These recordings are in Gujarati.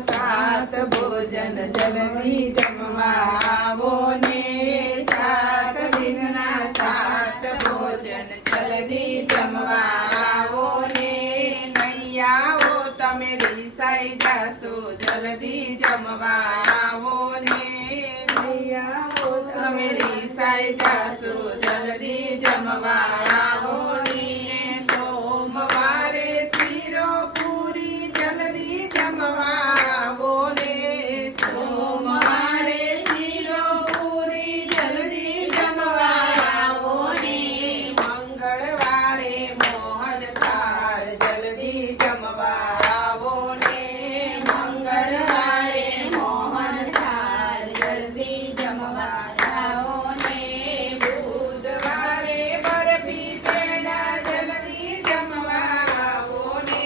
સાત ભોજન જલ્દી જમવા આવો ને, સાત દિનના સાત ભોજન જલ્દી જમવા આવો ને, નહીં આવો તમે રીસાઈ જાશો, જલ્દી જમવા આવો ને, નહીં આવો તમે રીસાઈ જાશો, જલ્દી જમવા આવો ને, સોમવારે શીરો પૂરી જલ્દી જમવા આવો ને, સોમવારે શીરો પૂરી જલ્દી જમવા આવો ને, મંગળવારે મોહન થાળ જલ્દી જમવા આવો ને, મંગળવારે મોહન થાળ જલ્દી જમવા આવો ને, બુધવારે બરફી પેડા જલ્દી જમવા આવો ને,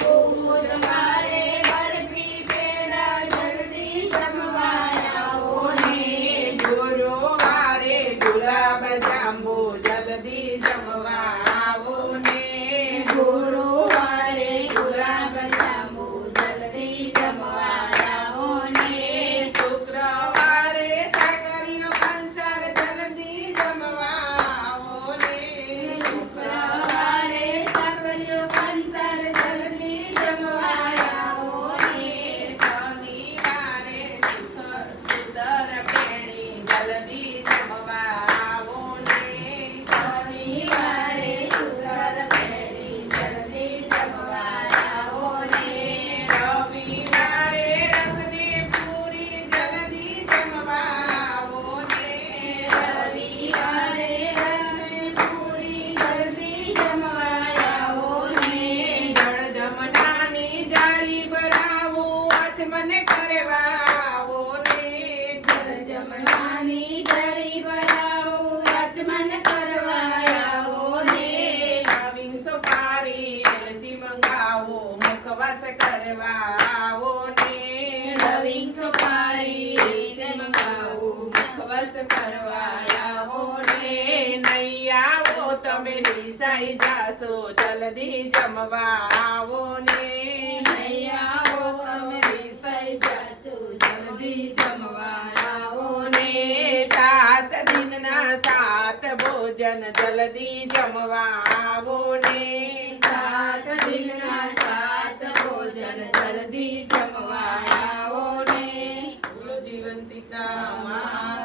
બુધવારે બરફી પેડા જલ્દી જમવા આવો ને, ગુરુવારે ગુલાબ જાંબુ જલ્દી જમવા આવો ને, ગુરુવારે ગુલાબ જાંબુ જલ્દી જમવા આવો ને, શુક્રવારે સાકરિયો કંસાર જલ્દી જમવા આવો ને, શુક્રવારે સાકરિયો કંસાર જલ્દી જમવા આવો ને, શનિવારે સુધર પેણી જલ્દી જમવા આવો ને, શનિવારે સુધર પેણી જલ્દી જમવા આવો ને, રવિવારે રસની પૂરી જલ્દી જમવા આવો ને, રવિવારે રસની પૂરી જલ્દી જમવા આવો ને, જળ જમનાની જારી ભરાવો આચમન કરવા આવો ને, જળ જમનાની જારી ભરાવો આચમન કરવા આવો ને, લવિંગ સુપારી એલચી મંગાવો મુખવાસ કરવા આવો ને, લવિંગ સુપારી એલચી મંગાવો મુખવાસ કરવા આવો ને, નહીં આવો તમે રીસાઈ જાશો, જલ્દી જમવા આવો ને, નહીં આવો તમે રીસાઈ જાશો, જલ્દી જમવા આવો ને, સાત દિનના સાત ભોજન જલ્દી જમવા આવો ને, સાત દિનના સાત ભોજન જલ્દી જમવા આવો ને, બોલો જીવંતિકા મા